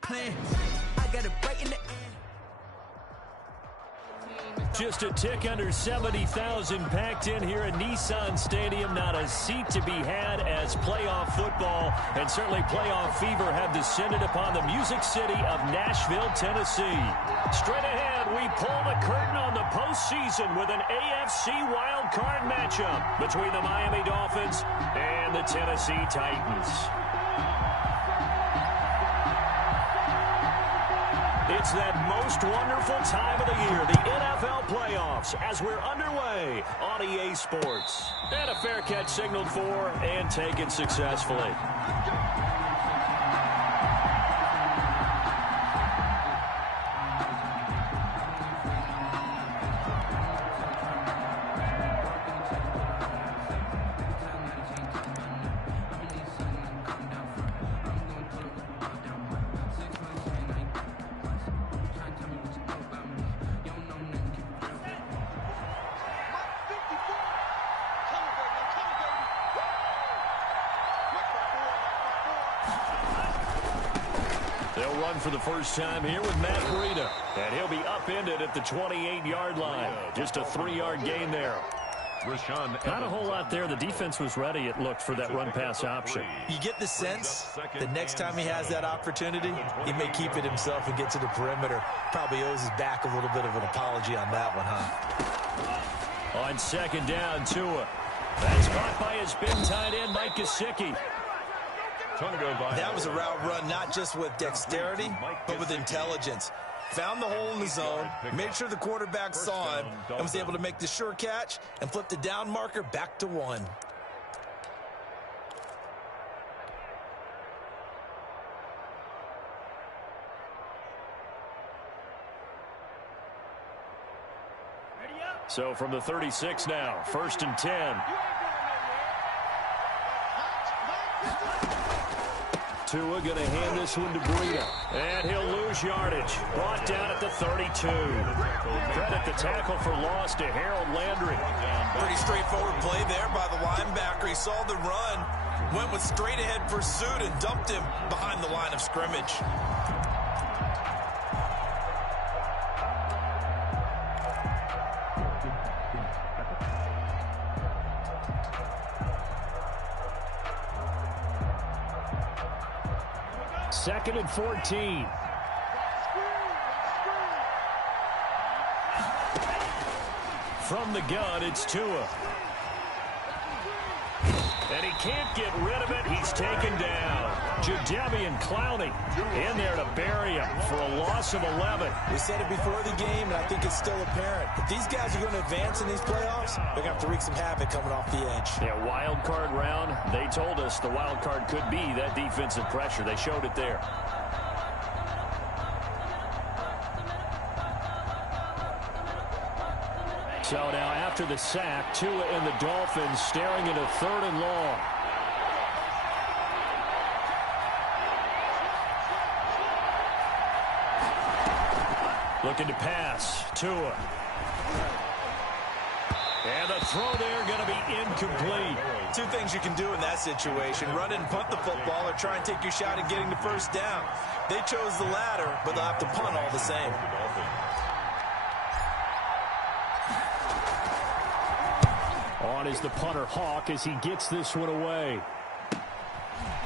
plan. I got it right in the Just a tick under 70,000 packed in here at Nissan Stadium. Not a seat to be had as playoff football and certainly playoff fever have descended upon the Music City of Nashville, Tennessee. Straight ahead, we pull the curtain on the postseason with an AFC wildcard matchup between the Miami Dolphins and the Tennessee Titans. It's that most wonderful time of the year, the NFL playoffs, as we're underway on EA Sports. And a fair catch signaled for and taken successfully. They'll run for the first time here with Matt Breida. And he'll be upended at the 28-yard line. Just a 3-yard gain there. Not a whole lot there. The defense was ready, it looked, for that run-pass option. You get the sense that next time he has that opportunity, he may keep it himself and get to the perimeter. Probably owes his back a little bit of an apology on that one, huh? On second down, Tua. That's caught by his big tight end, Mike Gesicki. That was a route run not just with dexterity, but with intelligence. Found the hole in the zone, made sure the quarterback saw him, and was able to make the sure catch and flip the down marker back to 1. So from the 36 now, 1st and 10. Tua going to hand this one to Breida. And he'll lose yardage. Brought down at the 32. Credit the tackle for loss to Harold Landry. Pretty straightforward play there by the linebacker. He saw the run, went with straight-ahead pursuit, and dumped him behind the line of scrimmage. Second and 14. From the gun, it's Tua. And he can't get rid of it. He's taken down. Jadeveon Clowney in there to bury him for a loss of 11. We said it before the game, and I think it's still apparent. If these guys are going to advance in these playoffs, they're going to have to wreak some havoc coming off the edge. Yeah, wild card round. They told us the wild card could be that defensive pressure. They showed it there. So now after the sack, Tua and the Dolphins staring at a 3rd and long. Looking to pass. Tua. And the throw there going to be incomplete. Two things you can do in that situation. Run and punt the football or try and take your shot at getting the first down. They chose the latter, but they'll have to punt all the same. On is the punter Hawk as he gets this one away.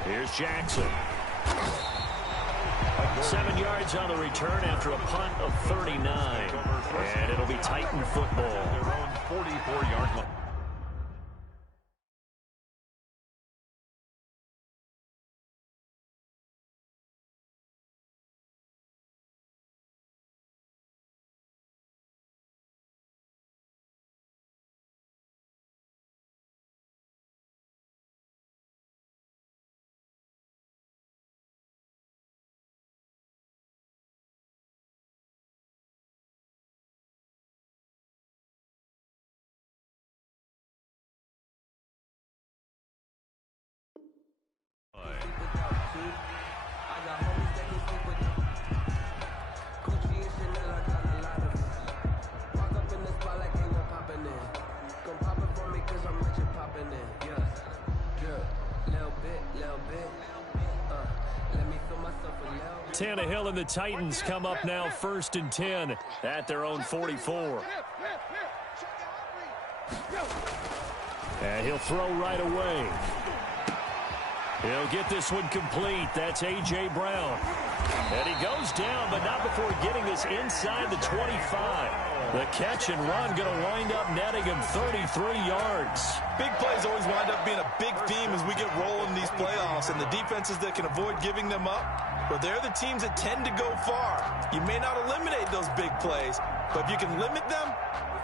Here's Jackson. 7 yards on the return after a punt of 39. And it'll be Titan football. Their own 44-yard line. Tannehill and the Titans come up now 1st and 10 at their own 44. And he'll throw right away. He'll get this one complete. That's A.J. Brown. And he goes down, but not before getting this inside the 25. The catch and run going to wind up netting him 33 yards. Big plays always wind up being a big theme as we get rolling these playoffs, and the defenses that can avoid giving them up, well, they're the teams that tend to go far. You may not eliminate those big plays, but if you can limit them,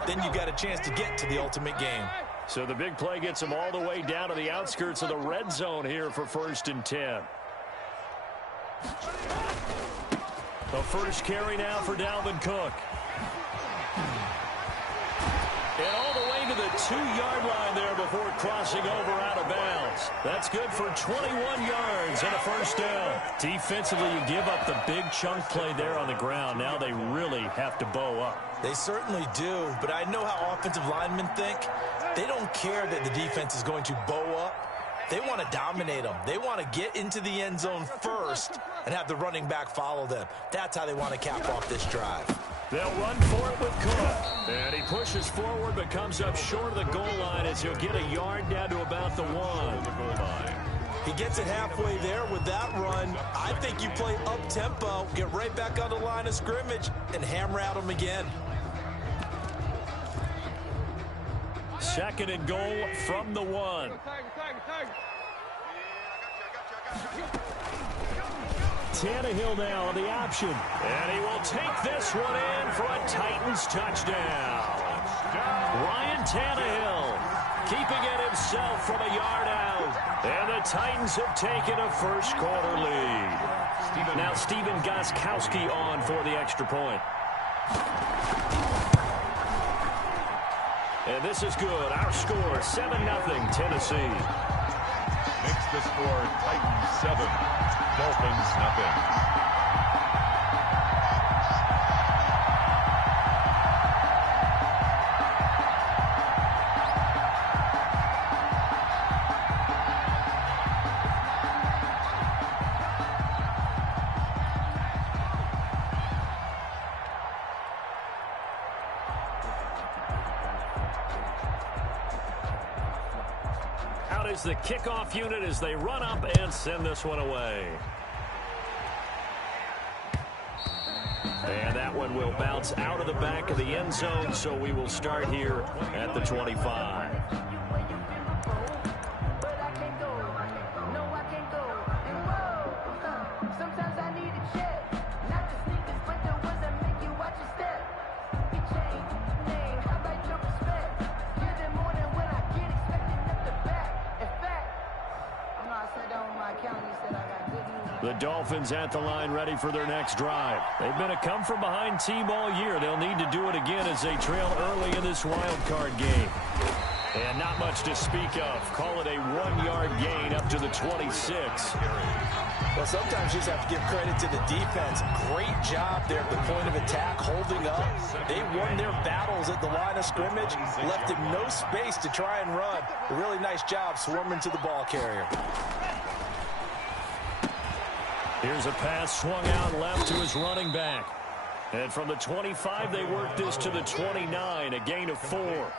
then you got a chance to get to the ultimate game. So the big play gets him all the way down to the outskirts of the red zone here for 1st and 10. The first carry now for Dalvin Cook. And all the way to the 2-yard line there before crossing over out of bounds. That's good for 21 yards and a first down. Defensively, you give up the big chunk play there on the ground. Now they really have to bow up. They certainly do, but I know how offensive linemen think. They don't care that the defense is going to bow up. They want to dominate them. They want to get into the end zone first and have the running back follow them. That's how they want to cap off this drive. They'll run for it with Cook. And he pushes forward but comes up short of the goal line as he'll get a yard down to about the 1. He gets it halfway there with that run. I think you play up-tempo, get right back on the line of scrimmage, and hammer at him again. 2nd and goal from the 1. Tannehill now on the option. And he will take this one in for a Titans touchdown. Ryan Tannehill keeping it himself from a yard out. And the Titans have taken a first-quarter lead. Now Steven Gostkowski on for the extra point. And this is good. Our score, 7-0 Tennessee. Makes the score Titans 7, Dolphins nothing. Is the kickoff unit as they run up and send this one away. And that one will bounce out of the back of the end zone, so we will start here at the 25. The Dolphins at the line ready for their next drive. They've been a come-from-behind team all year. They'll need to do it again as they trail early in this wild card game. And not much to speak of. Call it a 1-yard gain up to the 26. Well, sometimes you just have to give credit to the defense. Great job there at the point of attack, holding up. They won their battles at the line of scrimmage, left him no space to try and run. A really nice job swarming to the ball carrier. Here's a pass swung out left to his running back. And from the 25, they work this to the 29, a gain of 4.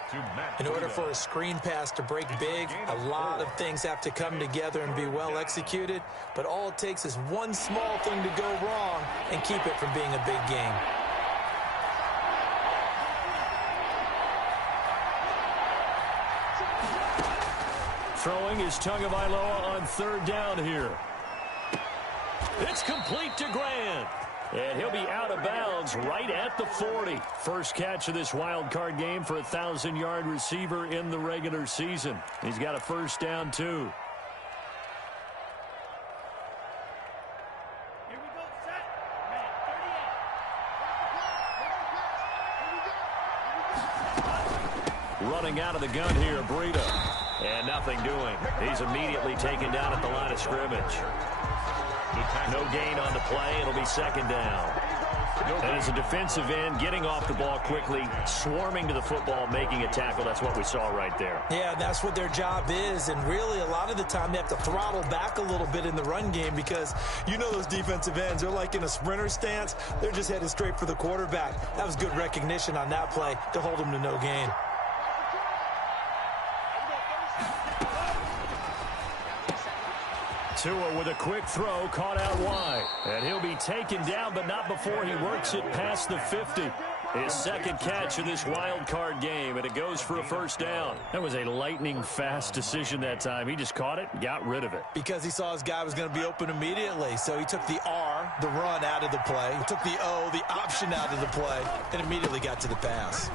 In order for a screen pass to break big, a lot of things have to come together and be well executed. But all it takes is one small thing to go wrong and keep it from being a big game. Throwing is Tagovailoa on 3rd down here. It's complete to Grant. And he'll be out of bounds right at the 40. First catch of this wild card game for a 1,000-yard receiver in the regular season. He's got a first down, too. Here we go, set. Man, 38. Running out of the gun here, Breida. And nothing doing. He's immediately taken down at the line of scrimmage. No gain on the play. It'll be 2nd down. And as a defensive end, getting off the ball quickly, swarming to the football, making a tackle, that's what we saw right there. Yeah, that's what their job is, and really a lot of the time they have to throttle back a little bit in the run game because you know those defensive ends, they're like in a sprinter stance. They're just headed straight for the quarterback. That was good recognition on that play to hold them to no gain. Tua with a quick throw, caught out wide. And he'll be taken down, but not before he works it past the 50. His second catch of this wild card game, and it goes for a first down. That was a lightning-fast decision that time. He just caught it and got rid of it. Because he saw his guy was going to be open immediately, so he took the R, the run, out of the play. He took the O, the option, out of the play, and immediately got to the pass.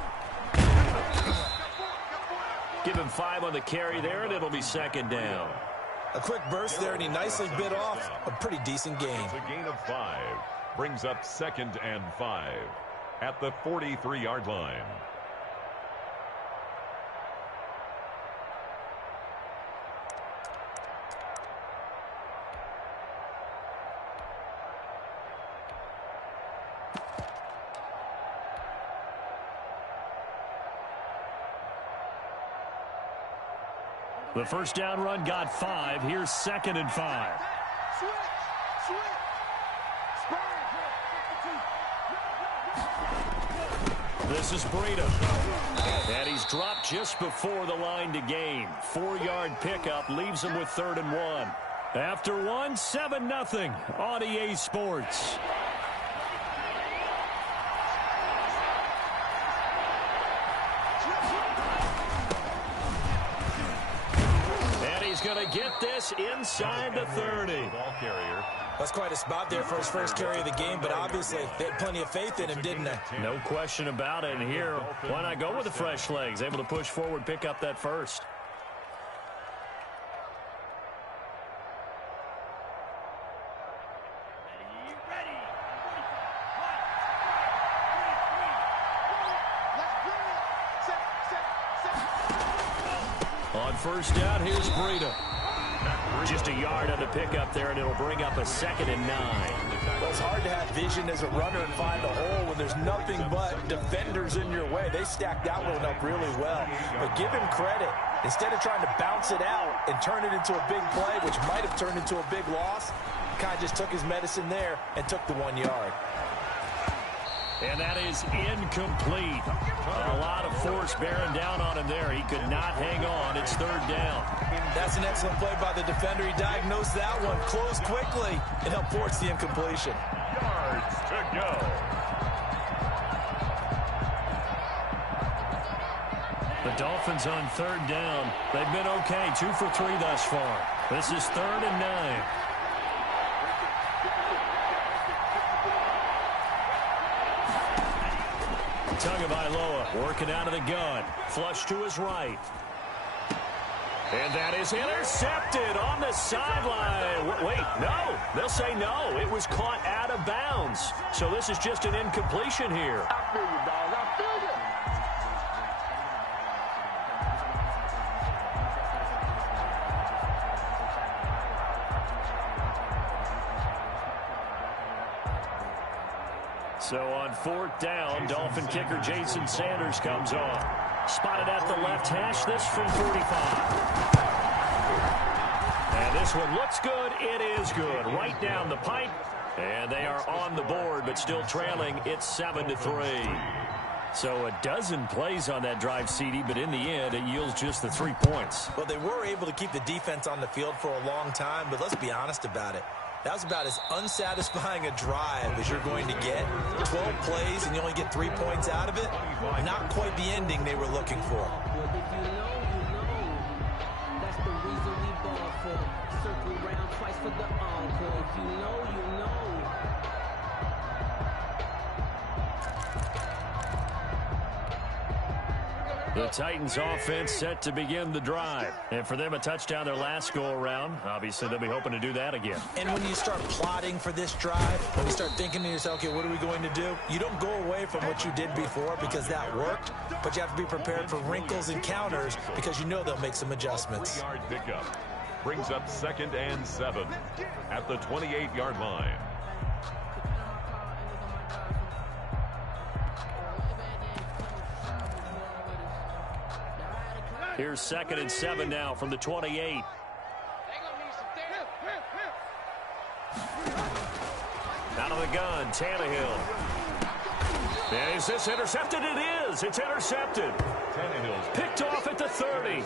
Give him 5 on the carry there, and it'll be second down. A quick burst there, and he nicely bit off a pretty decent gain. It's a gain of 5. Brings up 2nd and 5 at the 43-yard line. The first down run got 5. Here's 2nd and 5. This is Breida. And he's dropped just before the line to gain. 4-yard pickup leaves him with 3rd and 1. After 1, 7-0 on EA Sports. He's going to get this inside the 30. Ball carrier. That's quite a spot there for his first carry of the game, but obviously they had plenty of faith in him, didn't they? No question about it. And here, why not go with the fresh legs? Able to push forward, pick up that first. On first down, here's Breida. Just a yard on the pickup there, and it'll bring up a 2nd and 9. Well, it's hard to have vision as a runner and find a hole when there's nothing but defenders in your way. They stacked that one up really well. But give him credit. Instead of trying to bounce it out and turn it into a big play, which might have turned into a big loss, he kind of just took his medicine there and took the 1 yard. And that is incomplete. A lot of force bearing down on him there. He could not hang on. It's 3rd down. That's an excellent play by the defender. He diagnosed that one, closed quickly, and helped force the incompletion. Yards to go. The Dolphins on 3rd down. They've been okay, 2 for 3 thus far. This is 3rd and 9. Tagovailoa working out of the gun. Flush to his right. And that is intercepted on the sideline. Wait, no. They'll say no. It was caught out of bounds. So this is just an incompletion here. I feel you, dog. I feel you. So on 4th down, Dolphin kicker Jason Sanders comes on. Spotted at the left hash, this from 45. And this one looks good. It is good. Right down the pipe. And they are on the board, but still trailing. It's 7-3. So a dozen plays on that drive, CD, but in the end, it yields just the 3 points. Well, they were able to keep the defense on the field for a long time, but let's be honest about it. That was about as unsatisfying a drive as you're going to get. 12 plays and you only get 3 points out of it. Not quite the ending they were looking for. Well, if you know, you know. That's the reason we ball for. Circle round twice for the encore. If you know, you know. The Titans offense set to begin the drive. And for them, a touchdown their last go-around. Obviously, they'll be hoping to do that again. And when you start plotting for this drive, when you start thinking to yourself, okay, what are we going to do? You don't go away from what you did before because that worked, but you have to be prepared for wrinkles and counters because you know they'll make some adjustments. 3-yard pickup. Brings up 2nd and 7 at the 28-yard line. Here's 2nd and 7 now from the 28. Out of the gun, Tannehill. And is this intercepted? It is. It's intercepted. Picked off at the 30.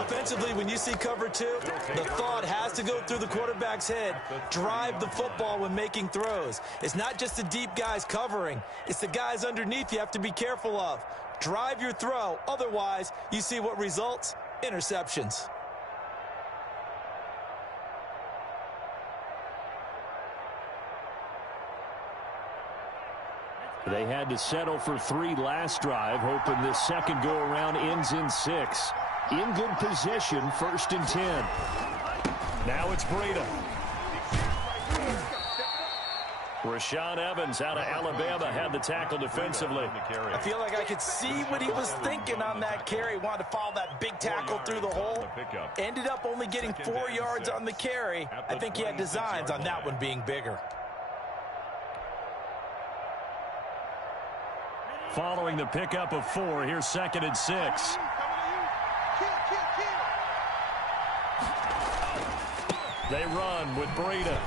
Offensively, when you see cover 2, the thought has to go through the quarterback's head. Drive the football when making throws. It's not just the deep guys covering. It's the guys underneath you have to be careful of. Drive your throw. Otherwise, you see what results? Interceptions. They had to settle for 3 last drive, hoping this second go-around ends in 6. In good position, 1st and 10. Now it's Breida. Rashaan Evans out of Alabama had the tackle defensively. I feel like I could see what he was thinking on that carry. Wanted to follow that big tackle through the hole. Ended up only getting 4 yards on the carry. I think he had designs on that one being bigger. Following the pickup of 4, here's 2nd and 6. They run with Breida.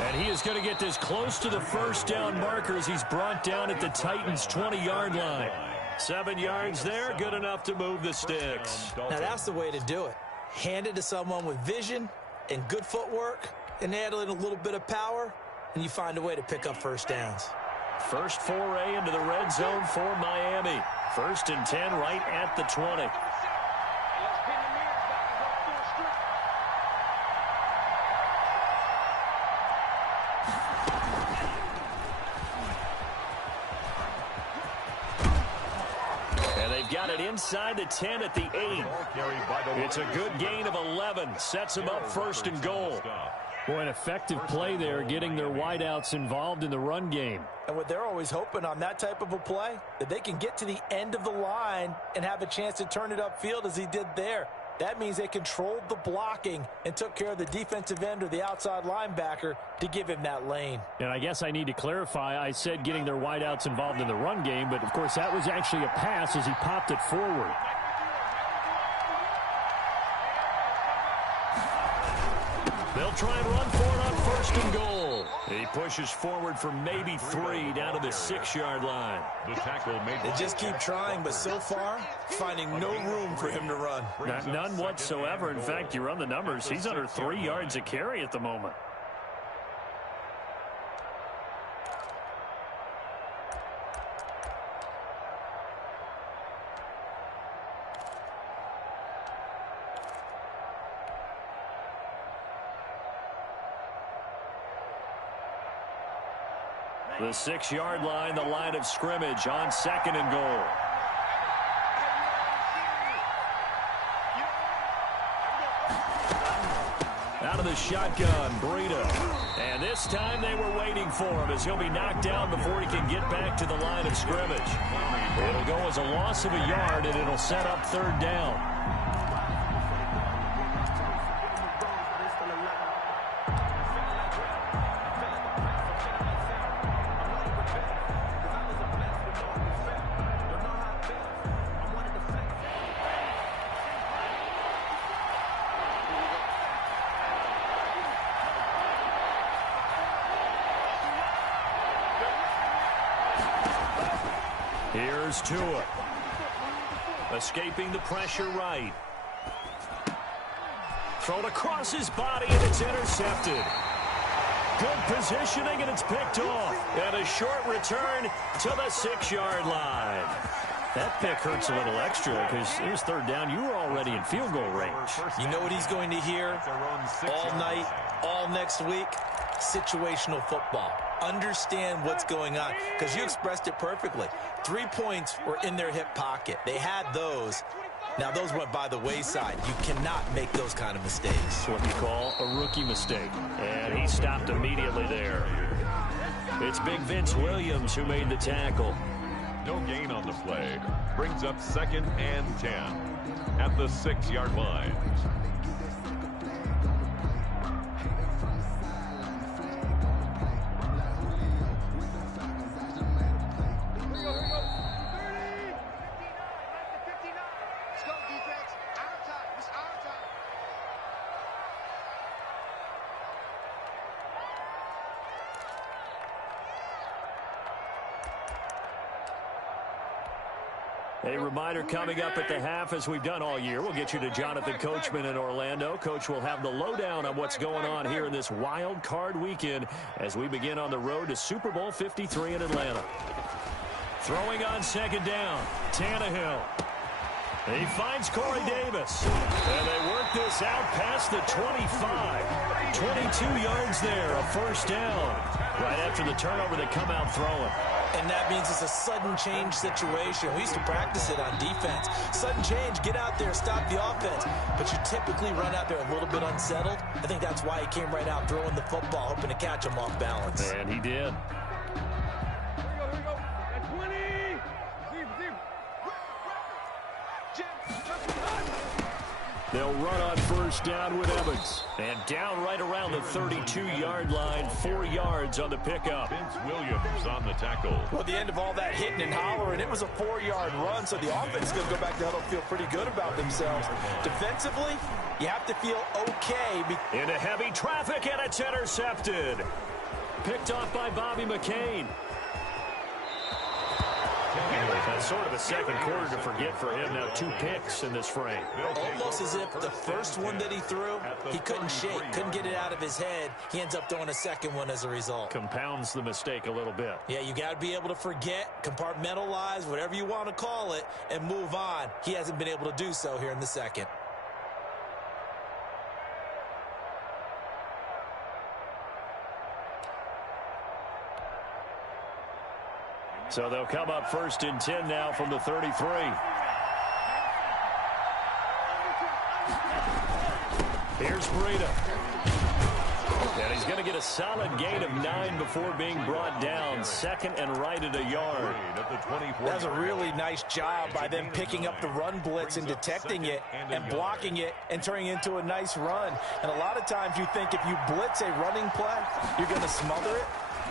And he is going to get this close to the 1st down marker as he's brought down at the Titans' 20-yard line. 7 yards there, good enough to move the sticks. Now that's the way to do it. Hand it to someone with vision and good footwork and add in a little bit of power, and you find a way to pick up 1st downs. First foray into the red zone for Miami. 1st and 10 right at the 20. And they've got it inside the 10 at the 8. It's a good gain of 11. Sets them up 1st and goal. Boy, an effective play there, getting their wideouts involved in the run game. And what they're always hoping on that type of a play, that they can get to the end of the line and have a chance to turn it upfield as he did there. That means they controlled the blocking and took care of the defensive end or the outside linebacker to give him that lane. And I guess I need to clarify, I said getting their wideouts involved in the run game, but of course that was actually a pass as he popped it forward. They'll try and run for it on 1st and goal. He pushes forward for maybe 3 down to the 6-yard line. They just keep trying, but so far, finding no room for him to run. None whatsoever. In fact, you run the numbers, he's under 3 yards a carry at the moment. The 6-yard line, the line of scrimmage on 2nd and goal. Out of the shotgun, Breida. And this time they were waiting for him as he'll be knocked down before he can get back to the line of scrimmage. It'll go as a loss of a yard, and it'll set up 3rd down. Here's Tua. Escaping the pressure right. Thrown across his body, and it's intercepted. Good positioning, and it's picked off. And a short return to the 6-yard line. That pick hurts a little extra because it was 3rd down. You were already in field goal range. You know what he's going to hear all night, all next week? Situational football. Understand what's going on, because you expressed it perfectly. 3 points were in their hip pocket. They had those. Now, those went by the wayside. You cannot make those kind of mistakes. That's what you call a rookie mistake. And he stopped immediately there. It's Big Vince Williams who made the tackle. No gain on the play. Brings up 2nd and 10 at the 6-yard line. A reminder coming up at the half, as we've done all year. We'll get you to Jonathan Coachman in Orlando. Coach will have the lowdown on what's going on here in this wild card weekend as we begin on the road to Super Bowl 53 in Atlanta. Throwing on second down, Tannehill. He finds Corey Davis. And they work this out past the 25. 22 yards there, a first down. Right after the turnover, they come out throwing. And that means it's a sudden change situation. We used to practice it on defense. Sudden change, get out there, stop the offense. But you typically run out there a little bit unsettled. I think that's why he came right out throwing the football, hoping to catch him off balance. And he did. They'll run on first down with Evans. And down right around the 32-yard line, 4 yards on the pickup. Vince Williams on the tackle. Well, at the end of all that hitting and hollering, it was a 4-yard run, so the offense is going to go back to huddle, feel pretty good about themselves. Defensively, you have to feel okay. Into heavy traffic, and it's intercepted. Picked off by Bobby McCain. That's sort of a second quarter to forget for him. Now 2 picks in this frame. Almost as if the first one that he threw, he couldn't shake, couldn't get it out of his head. He ends up throwing a second one as a result. Compounds the mistake a little bit. Yeah, you got to be able to forget, compartmentalize, whatever you want to call it, and move on. He hasn't been able to do so here in the second. So they'll come up first and 10 now from the 33. Here's Breida. And he's going to get a solid gain of 9 before being brought down. Second and right at a yard. That's a really nice job by them picking up the run blitz and detecting it and blocking it and turning it into a nice run. And a lot of times you think if you blitz a running play, you're going to smother it.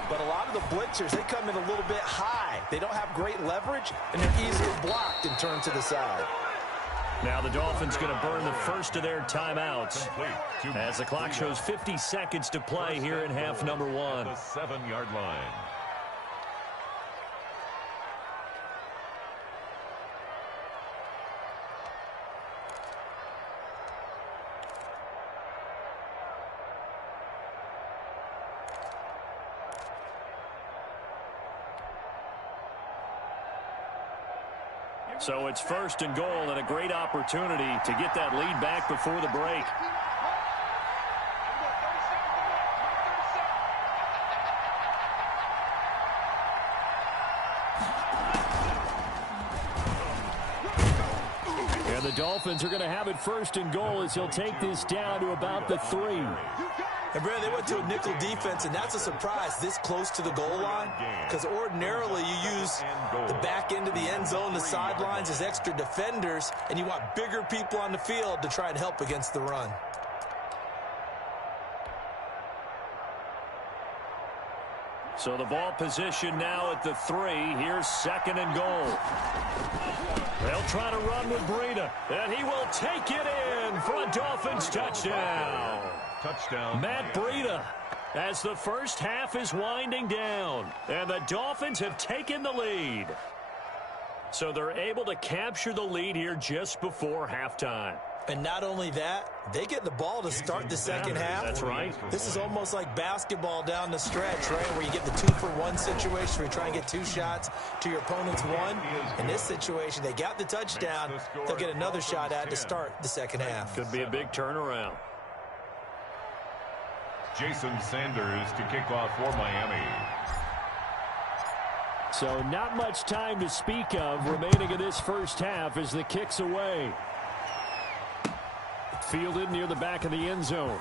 But a lot of the blitzers, they come in a little bit high. They don't have great leverage, and they're easily blocked and turned to the side. Now the Dolphins going to burn the first of their timeouts as the clock shows 50 seconds to play here in half number 1. The 7-yard line. So it's first and goal and a great opportunity to get that lead back before the break. And the Dolphins are going to have it first and goal as he'll take this down to about the 3. And, Brad, they went to a nickel defense, and that's a surprise this close to the goal line, because ordinarily you use the back end of the end zone, the sidelines as extra defenders, and you want bigger people on the field to try and help against the run. So the ball position now at the 3. Here's second and goal. They'll try to run with Breida, and he will take it in for a Dolphins touchdown. Touchdown. Matt Breida as the first half is winding down, and the Dolphins have taken the lead. So they're able to capture the lead here just before halftime. And not only that, they get the ball to start the second half. That's right. This is almost like basketball down the stretch, right, where you get the 2-for-1 situation where you try and get 2 shots to your opponent's 1. In this situation, they got the touchdown. They'll get another shot at to start the second half. Could be a big turnaround. Jason Sanders to kick off for Miami. So not much time to speak of remaining in this first half as the kick's away. Fielded near the back of the end zone.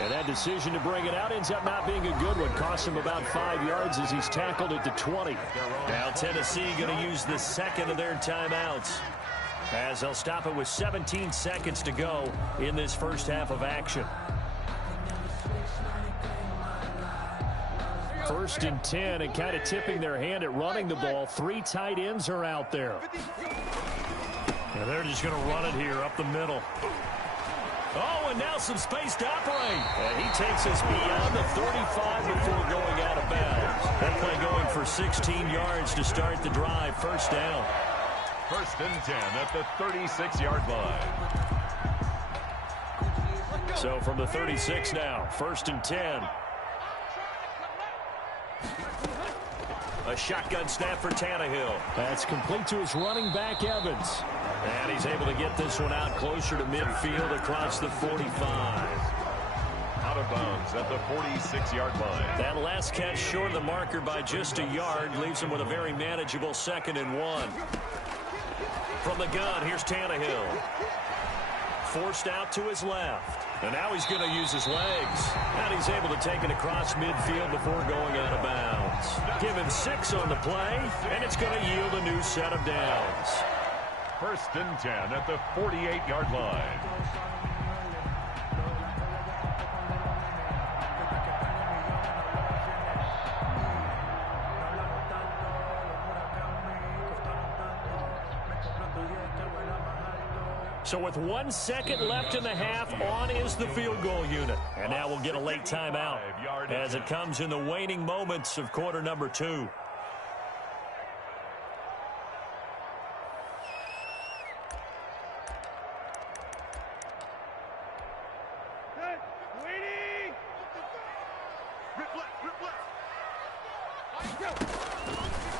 And that decision to bring it out ends up not being a good one. Costs him about 5 yards as he's tackled at the 20. Now Tennessee going to use the second of their timeouts, as they'll stop it with 17 seconds to go in this first half of action. First and 10, and kind of tipping their hand at running the ball. 3 tight ends are out there. And they're just going to run it here up the middle. Oh, and now some space to operate. And he takes us beyond the 35 before going out of bounds. That play going for for 16 yards to start the drive. First down. First and 10 at the 36-yard line. So from the 36 now, first and 10. A shotgun snap for Tannehill. That's complete to his running back, Evans. And he's able to get this one out closer to midfield across the 45. Out of bounds at the 46-yard line. That last catch short of the marker by just a yard leaves him with a very manageable 2nd and 1. From the gun, here's Tannehill. Forced out to his left. And now he's going to use his legs. And he's able to take it across midfield before going out of bounds. Give him 6 on the play, and it's going to yield a new set of downs. First and 10 at the 48-yard line. So with 1 second left in the half, on is the field goal unit. And now we'll get a late timeout as it comes in the waning moments of quarter number 2.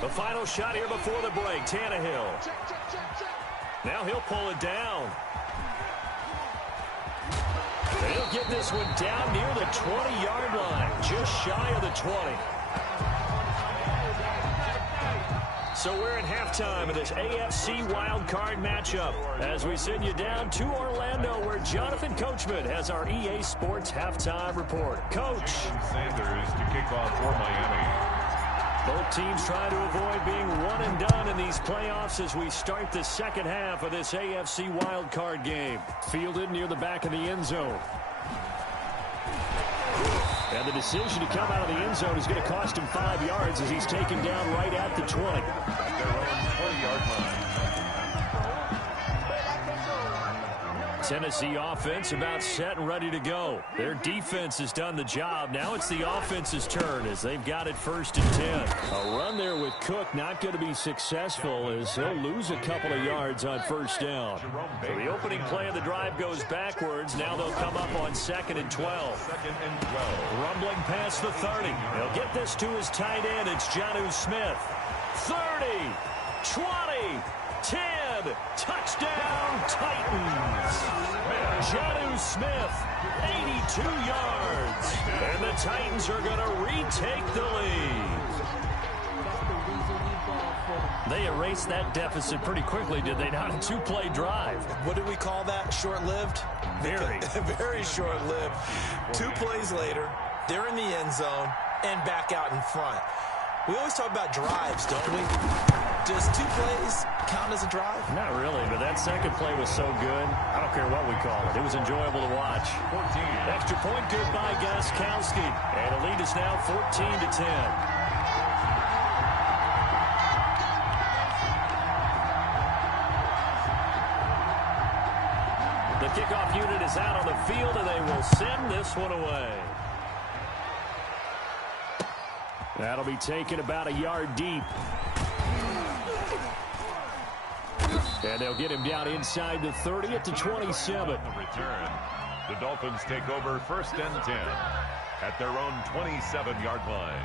The final shot here before the break, Tannehill. Now he'll pull it down. He'll get this one down near the 20-yard line, just shy of the 20. So we're at halftime of this AFC wildcard matchup as we send you down to Orlando where Jonathan Coachman has our EA Sports halftime report. Coach. Sanders to kick off for Miami. Both teams trying to avoid being one and done in these playoffs as we start the second half of this AFC wildcard game. Fielded near the back of the end zone. And the decision to come out of the end zone is going to cost him 5 yards as he's taken down right at the 20. At their own 20-yard line. Tennessee offense about set and ready to go. Their defense has done the job. Now it's the offense's turn as they've got it first and 10. A run there with Cook not going to be successful as he'll lose a couple of yards on first down. So the opening play of the drive goes backwards. Now they'll come up on 2nd and 12. Rumbling past the 30. He'll get this to his tight end. It's Jonnu Smith. 30, 20, 10, touchdown Titans. Jonnu Smith, 82 yards. And the Titans are going to retake the lead. They erased that deficit pretty quickly, did they not? A 2-play drive. What did we call that? Short-lived? Very. Very short-lived. 2 plays later, they're in the end zone and back out in front. We always talk about drives, don't we? Does 2 plays count as a drive? Not really, but that second play was so good. I don't care what we call it. It was enjoyable to watch. 14. Extra point good by Gostkowski. And the lead is now 14-10. The kickoff unit is out on the field, and they will send this one away. That'll be taken about a yard deep. And they'll get him down inside the 30 at the 27. The return. The Dolphins take over first and 10 at their own 27-yard line.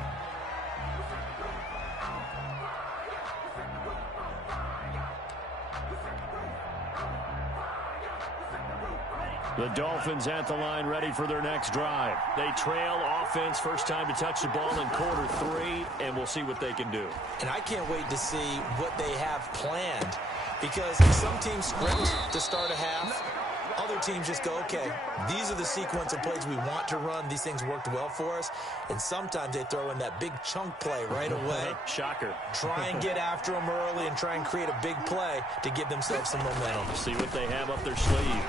The Dolphins at the line ready for their next drive. They trail offense, first time to touch the ball in quarter 3, and we'll see what they can do. And I can't wait to see what they have planned because some teams sprint to start a half. Other teams just go, okay, these are the sequence of plays we want to run. These things worked well for us. And sometimes they throw in that big chunk play right away. Shocker. Try and get after them early and try and create a big play to give themselves some momentum. See what they have up their sleeve.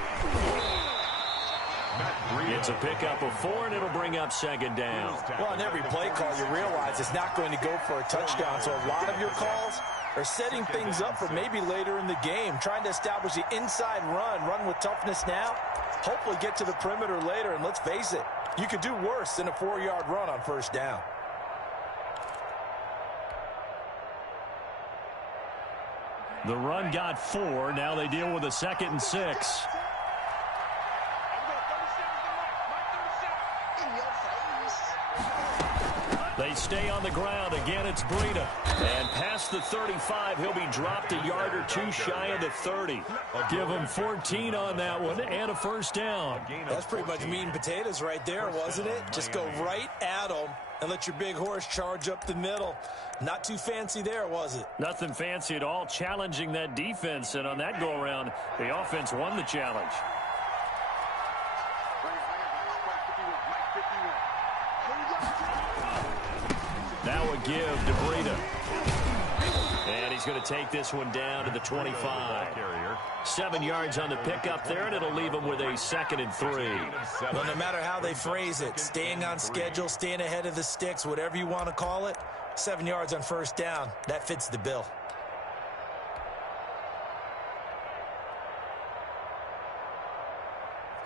It's a pickup of 4, and it'll bring up second down. Well, on every play call, you realize it's not going to go for a touchdown. So a lot of your calls are setting things up for maybe later in the game, trying to establish the inside run with toughness now, hopefully get to the perimeter later. And let's face it, you could do worse than a 4-yard run on first down. The run got 4. Now they deal with a 2nd and 6. They stay on the ground. Again, it's Breida. And past the 35, he'll be dropped a yard or two shy of the 30. Give him 14 on that one and a first down. That's pretty much meat and potatoes right there, wasn't it? Just go right at them and let your big horse charge up the middle. Not too fancy there, was it? Nothing fancy at all, challenging that defense. And on that go-around, the offense won the challenge. Now a give to Breida. And he's going to take this one down to the 25. 7 yards on the pickup there, and it'll leave him with a 2nd and 3. Well, no matter how they phrase it, staying on schedule, staying ahead of the sticks, whatever you want to call it, 7 yards on first down, that fits the bill.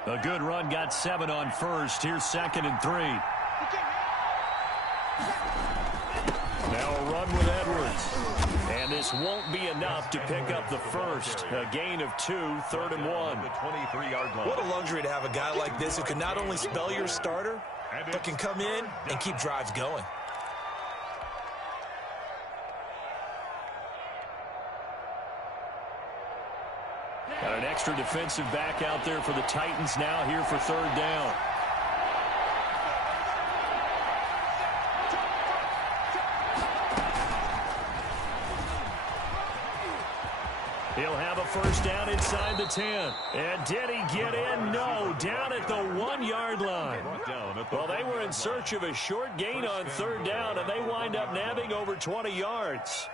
A good run got 7 on first. Here's 2nd and 3. Now a run with Edwards. And this won't be enough to pick up the first. A gain of 2, 3rd and 1. What a luxury to have a guy like this who can not only spell your starter, but can come in and keep drives going. Got an extra defensive back out there for the Titans now here for 3rd down. He'll have a first down inside the 10. And did he get in? No, down at the 1-yard line. Well, they were in search of a short gain on 3rd down, and they wind up nabbing over 20 yards.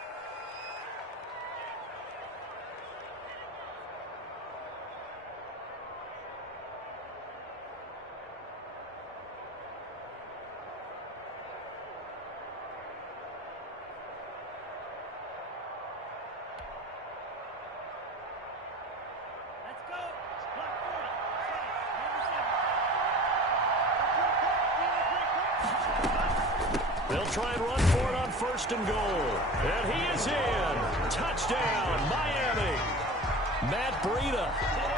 They'll try and run for it on 1st and goal. And he is in. Touchdown, Miami. Matt Breida,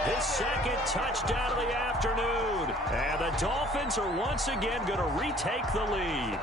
his 2nd touchdown of the afternoon. And the Dolphins are once again going to retake the lead.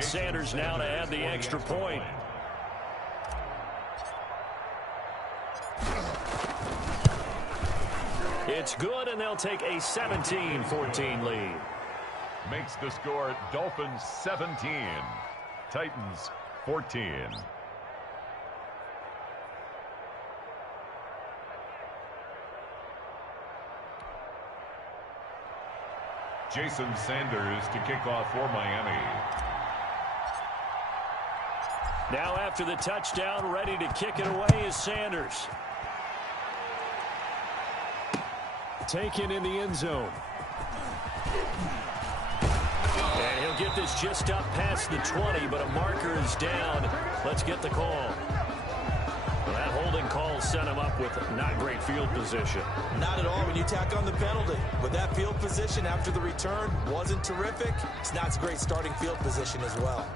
Sanders now to add the extra point. It's good, and they'll take a 17-14 lead. Makes the score Dolphins 17, Titans 14. Jason Sanders to kick off for Miami. Now after the touchdown, ready to kick it away is Sanders. Taken in the end zone. And he'll get this just up past the 20, but a marker is down. Let's get the call. Well, that holding call set him up with not great field position. Not at all when you tack on the penalty. With that field position after the return wasn't terrific, it's not a great starting field position as well.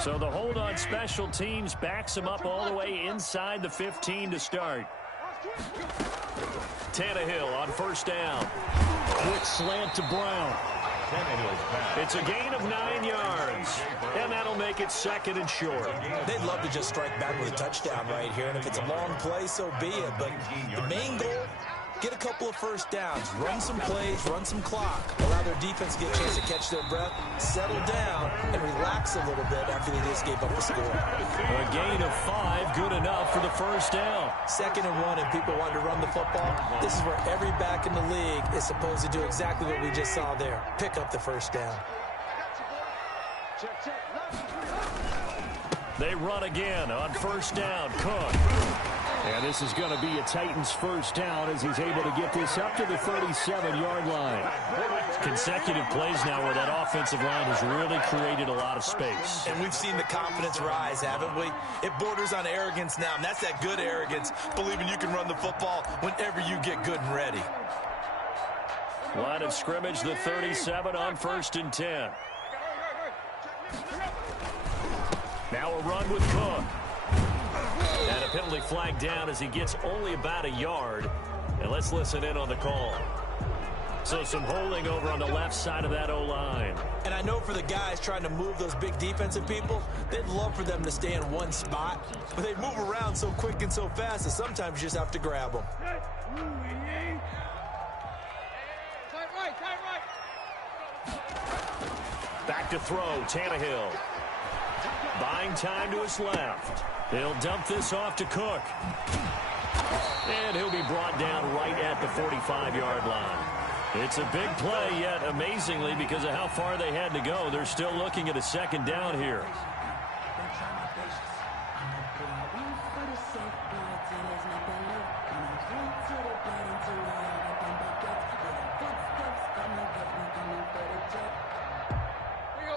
So the hold on special teams backs him up all the way inside the 15 to start. Tannehill on first down. Quick slant to Brown. It's a gain of 9 yards, and that'll make it second and short. They'd love to just strike back with a touchdown right here, and if it's a long play, so be it. But the main goal, get a couple of first downs, run some plays, run some clock, allow their defense to get a chance to catch their breath, settle down, and relax a little bit after they just gave up the score. A gain of 5, good enough for the first down. 2nd and 1, and people want to run the football. This is where every back in the league is supposed to do exactly what we just saw there, pick up the first down. They run again on first down. Cook. And this is going to be a Titans first down as he's able to get this up to the 37-yard line. Consecutive plays now where that offensive line has really created a lot of space. And we've seen the confidence rise, haven't we? It borders on arrogance now, and that's that good arrogance, believing you can run the football whenever you get good and ready. Line of scrimmage, the 37 on 1st and 10. Now a run with Cook. And a penalty flag down as he gets only about a yard. And let's listen in on the call. So some holding over on the left side of that O-line. And I know for the guys trying to move those big defensive people, they'd love for them to stay in one spot. But they move around so quick and so fast that sometimes you just have to grab them. Back to throw, Tannehill. Buying time to his left. He'll dump this off to Cook. And he'll be brought down right at the 45-yard line. It's a big play, yet amazingly, because of how far they had to go, they're still looking at a second down here.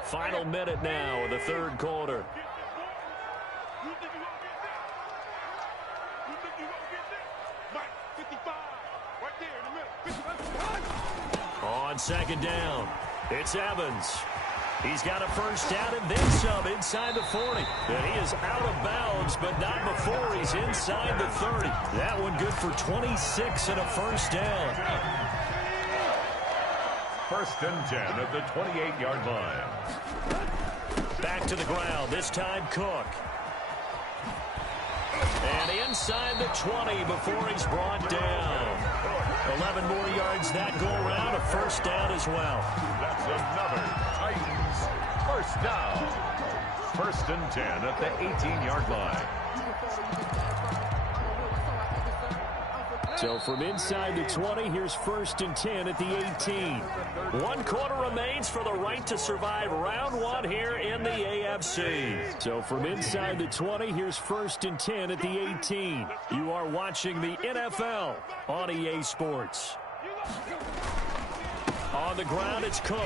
Final minute now of the third quarter. On second down, it's Evans. He's got a first down and then some inside the 40. And he is out of bounds, but not before he's inside the 30. That one good for 26 and a first down. 1st and 10 at the 28-yard line. Back to the ground, this time Cook. And inside the 20 before he's brought down. 11 more yards that go around, a first down as well. That's another Titans first down. 1st and 10 at the 18-yard line. So from inside the 20, here's 1st and 10 at the 18. 1 quarter remains for the right to survive round 1 here in the AFC. So from inside the 20, here's 1st and 10 at the 18. You are watching the NFL on EA Sports. On the ground, it's Cook.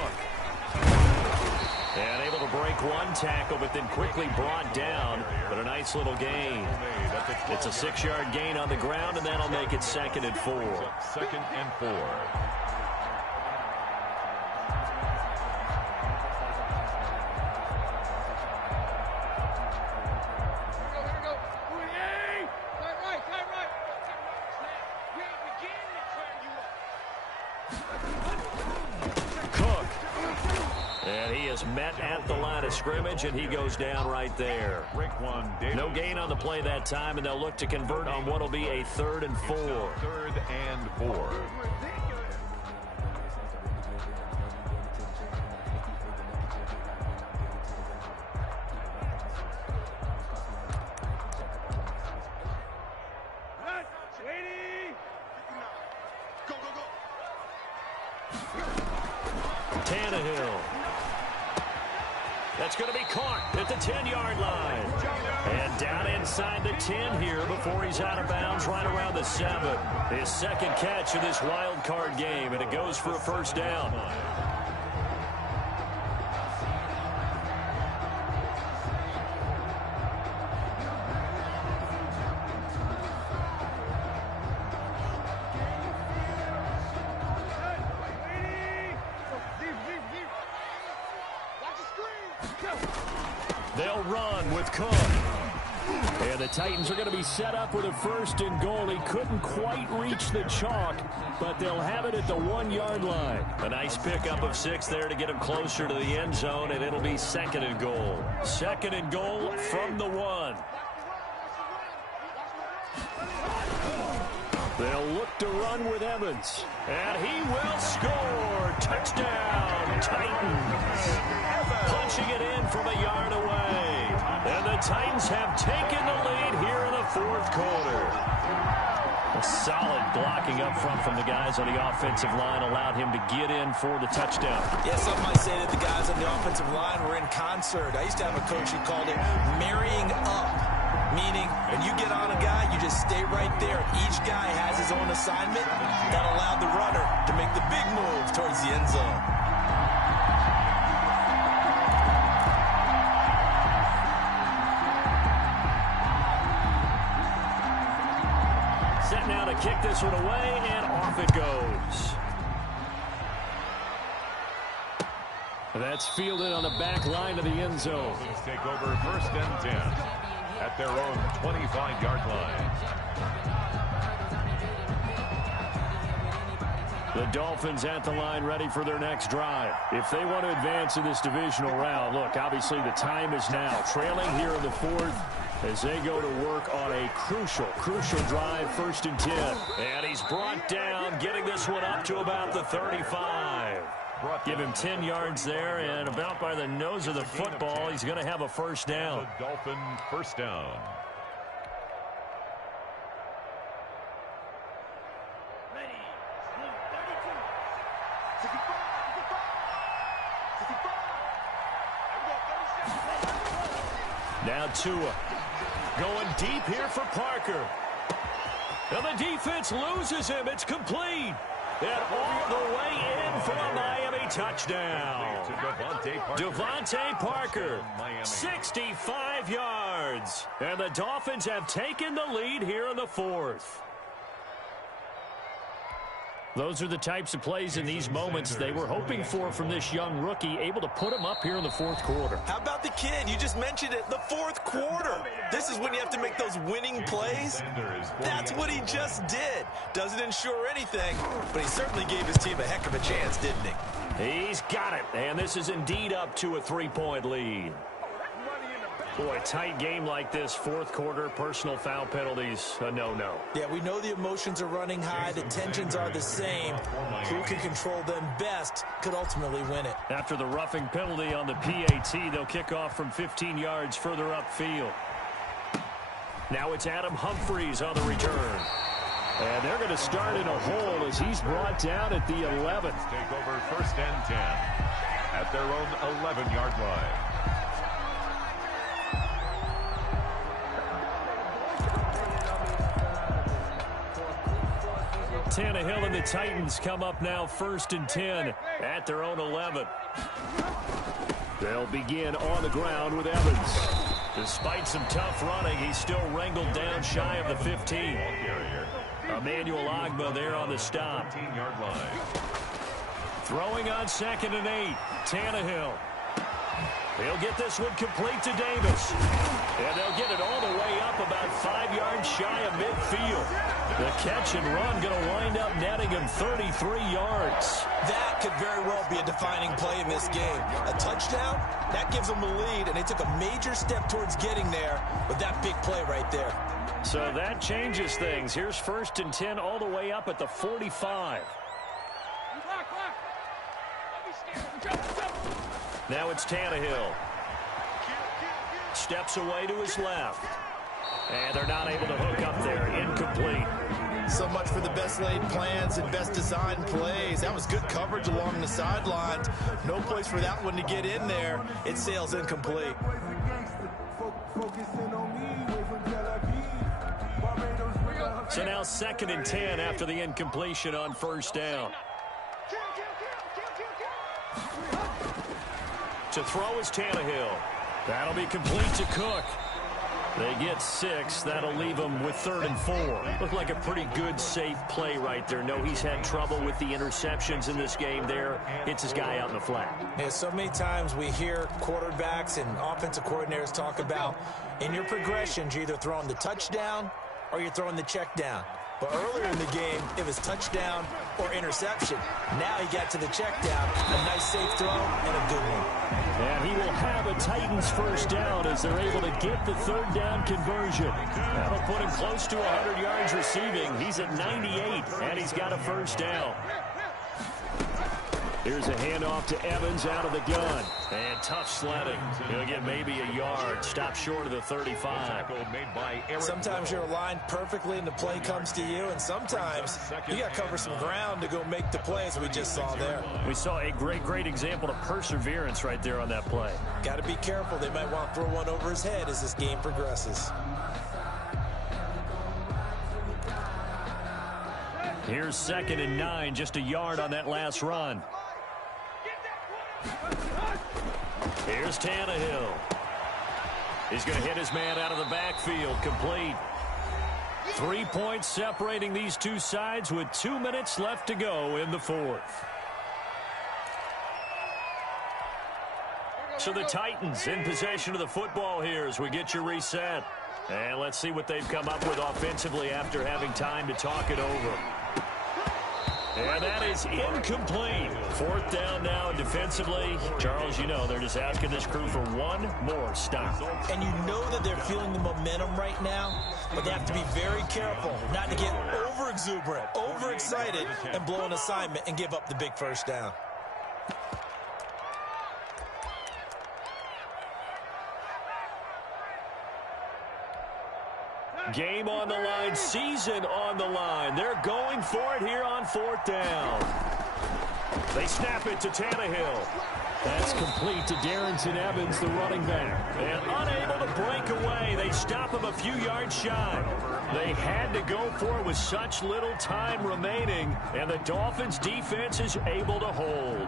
And able to break one tackle, but then quickly brought down. But a nice little gain. It's a 6-yard gain on the ground, and that'll make it 2nd and 4. 2nd and 4. And he is met at the line of scrimmage, and he goes down right there. No gain on the play that time, and they'll look to convert on what will be a 3rd and 4. 3rd and 4. That's going to be caught at the 10-yard line. And down inside the 10 here before he's out of bounds right around the 7. His second catch of this wild card game, and it goes for a first down. They'll run with Cook. And the Titans are going to be set up with a 1st and goal. He couldn't quite reach the chalk, but they'll have it at the 1-yard line. A nice pickup of 6 there to get him closer to the end zone, and it'll be 2nd and goal. 2nd and goal from the 1. They'll look to run with Evans. And he will score. Touchdown, Titans. Punching it in from a yard away. And the Titans have taken the lead here in the 4th quarter. A solid blocking up front from the guys on the offensive line allowed him to get in for the touchdown. Yes, some might say that the guys on the offensive line were in concert. I used to have a coach who called it marrying up, meaning when you get on a guy, you just stay right there. Each guy has his own assignment. That allowed the runner to make the big move towards the end zone. Set now to kick this one away, and off it goes. That's fielded on the back line of the end zone. Take over 1st and 10 at their own 25-yard line. The Dolphins at the line ready for their next drive. If they want to advance in this divisional round, look, obviously the time is now. Trailing here in the 4th as they go to work on a crucial drive, 1st and 10. And he's brought down, getting this one up to about the 35. Give him 10 yards there, and about by the nose of the football, he's going to have a first down. The Dolphin first down. Now Tua going deep here for Parker. And the defense loses him. It's complete. And all the way in for a Miami touchdown. Devontae Parker, 65 yards. And the Dolphins have taken the lead here in the 4th. Those are the types of plays in these moments they were hoping for from this young rookie, able to put him up here in the 4th quarter. How about the kid? You just mentioned it, the 4th quarter. This is when you have to make those winning plays. That's what he just did. Doesn't ensure anything, but he certainly gave his team a heck of a chance, didn't he? He's got it, and this is indeed up to a 3-point lead. Boy, a tight game like this, 4th quarter, personal foul penalties, a no-no. Yeah, we know the emotions are running high, the tensions are the same. Who can control them best could ultimately win it. After the roughing penalty on the PAT, they'll kick off from 15 yards further upfield. Now it's Adam Humphries on the return. And they're going to start in a hole as he's brought down at the 11th. Take over 1st and 10 at their own 11-yard line. Tannehill and the Titans come up now 1st and 10 at their own 11. They'll begin on the ground with Evans. Despite some tough running, he's still wrangled down shy of the 15. Emmanuel Ogbah there on the stop. 15-yard line. Throwing on 2nd and 8. Tannehill. He'll get this one complete to Davis. And they'll get it all the way up about 5 yards shy of midfield. The catch and run going to wind up netting him 33 yards. That could very well be a defining play in this game. A touchdown, that gives them the lead, and they took a major step towards getting there with that big play right there. So that changes things. Here's 1st and 10 all the way up at the 45. Now it's Tannehill. Steps away to his left. And they're not able to hook up there. Incomplete. So much for the best laid plans and best designed plays. That was good coverage along the sidelines. No place for that one to get in there. It sails incomplete. So now 2nd and 10 after the incompletion on 1st down. To throw is Tannehill. That'll be complete to Cook. They get 6. That'll leave them with 3rd and 4. Looked like a pretty good, safe play right there. No, he's had trouble with the interceptions in this game there. Hits his guy out in the flat. Yeah, so many times we hear quarterbacks and offensive coordinators talk about in your progressions, you're either throwing the touchdown or you're throwing the check down. But earlier in the game, it was touchdown or interception. Now he got to the check down. A nice safe throw and a good one. And he will have a Titans 1st down as they're able to get the 3rd down conversion. That'll put him close to 100 yards receiving. He's at 98, and he's got a 1st down. Here's a handoff to Evans out of the gun. And tough sledding. He'll get maybe a yard. Stop short of the 35. Sometimes you're aligned perfectly and the play comes to you, and sometimes you got to cover some ground to go make the plays we just saw there. We saw a great example of perseverance right there on that play. Got to be careful. They might want to throw one over his head as this game progresses. Here's 2nd and 9, just a yard on that last run. Here's Tannehill. He's going to hit his man out of the backfield. Complete. 3 points separating these two sides with 2 minutes left to go in the 4th. So the Titans in possession of the football here as we get your reset. And let's see what they've come up with offensively after having time to talk it over. And that is incomplete. 4th down now defensively. Charles, you know, they're just asking this crew for one more stop. And you know that they're feeling the momentum right now, but they have to be very careful not to get over-exuberant, overexcited, and blow an assignment and give up the big 1st down. Game on the line, season on the line. They're going for it here on 4th down. They snap it to Tannehill. That's complete to Darrington Evans, the running back. And unable to break away. They stop him a few yards shy. They had to go for it with such little time remaining, and the Dolphins defense is able to hold.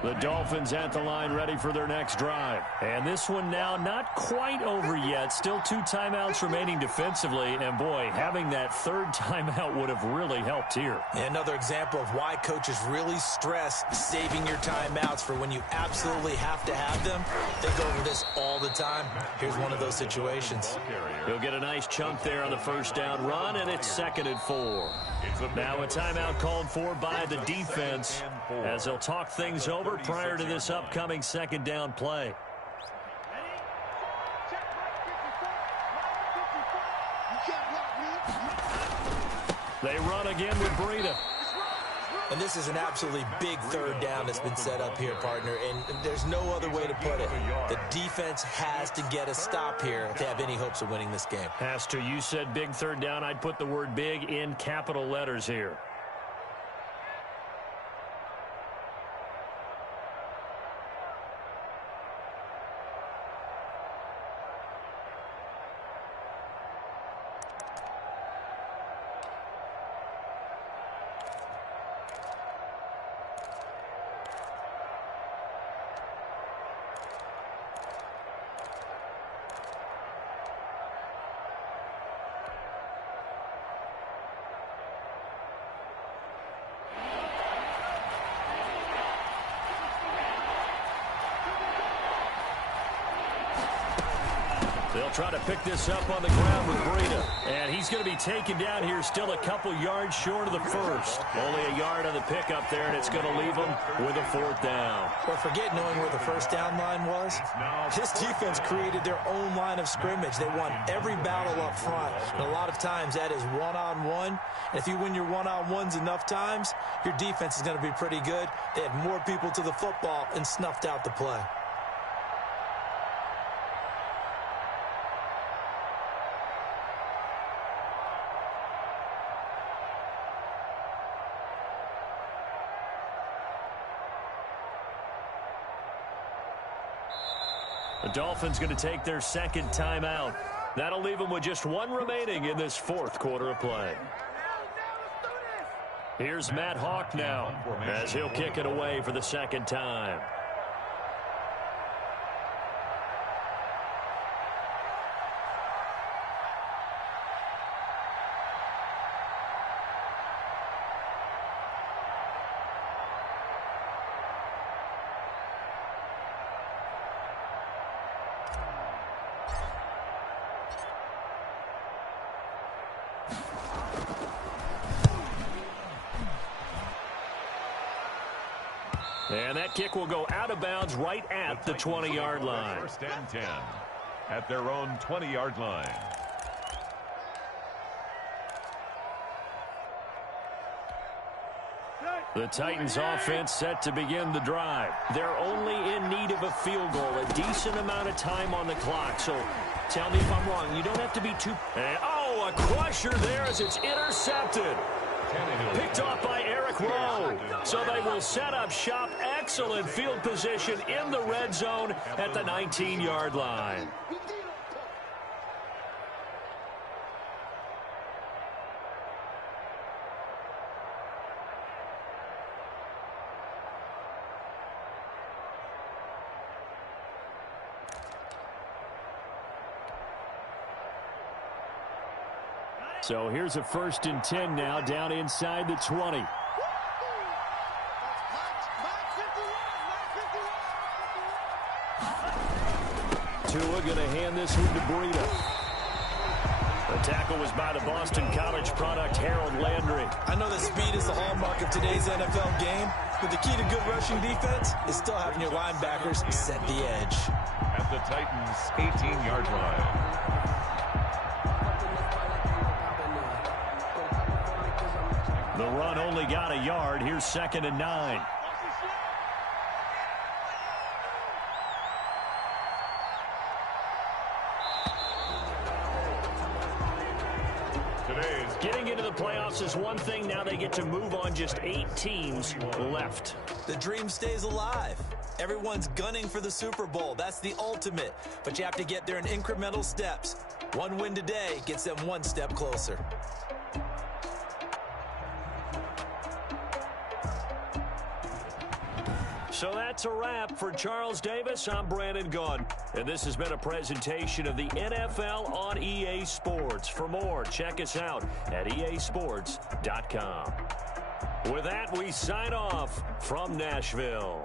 The Dolphins at the line ready for their next drive. And this one now not quite over yet. Still 2 timeouts remaining defensively. And, boy, having that 3rd timeout would have really helped here. Another example of why coaches really stress saving your timeouts for when you absolutely have to have them. They go over this all the time. Here's one of those situations. He'll get a nice chunk there on the 1st down run, and it's 2nd and 4. Now a timeout called for by the defense as they'll talk things over prior to this upcoming 2nd down play. They run again with Breida. And this is an absolutely big 3rd down that's been set up here, partner, and there's no other way to put it. The defense has to get a stop here if they have any hopes of winning this game. Has to. You said big 3rd down. I'd put the word big in capital letters here. They'll try to pick this up on the ground with Breida. And he's going to be taken down here, still a couple yards short of the first. Only a yard on the pickup there, and it's going to leave them with a 4th down. Or forget knowing where the first down line was. This defense created their own line of scrimmage. They won every battle up front. And a lot of times that is one-on-one. And if you win your one-on-ones enough times, your defense is going to be pretty good. They had more people to the football and snuffed out the play. The Dolphins going to take their 2nd timeout. That'll leave them with just 1 remaining in this 4th quarter of play. Here's Matt Hawk now as he'll kick it away for the 2nd time. And that kick will go out of bounds right at the 20-yard line. 1st and 10 at their own 20-yard line. The Titans offense set to begin the drive. They're only in need of a field goal, a decent amount of time on the clock. So tell me if I'm wrong. You don't have to be too... And, oh, a crusher there as it's intercepted. Picked off by Eric Rowe. So they will set up shop. Excellent field position in the red zone at the 19-yard line. So here's a 1st and 10 now down inside the 20. Tua going to hand this one to Breida. The tackle was by the Boston College product, Harold Landry. I know that speed is the hallmark of today's NFL game, but the key to good rushing defense is still having your linebackers set the edge. At the Titans' 18-yard line. The run only got a yard. Here's 2nd and 9. Getting into the playoffs is one thing. Now they get to move on. Just 8 teams left. The dream stays alive. Everyone's gunning for the Super Bowl. That's the ultimate. But you have to get there in incremental steps. One win today gets them 1 step closer. So that's a wrap for Charles Davis. I'm Brandon Gunn. And this has been a presentation of the NFL on EA Sports. For more, check us out at easports.com. With that, we sign off from Nashville.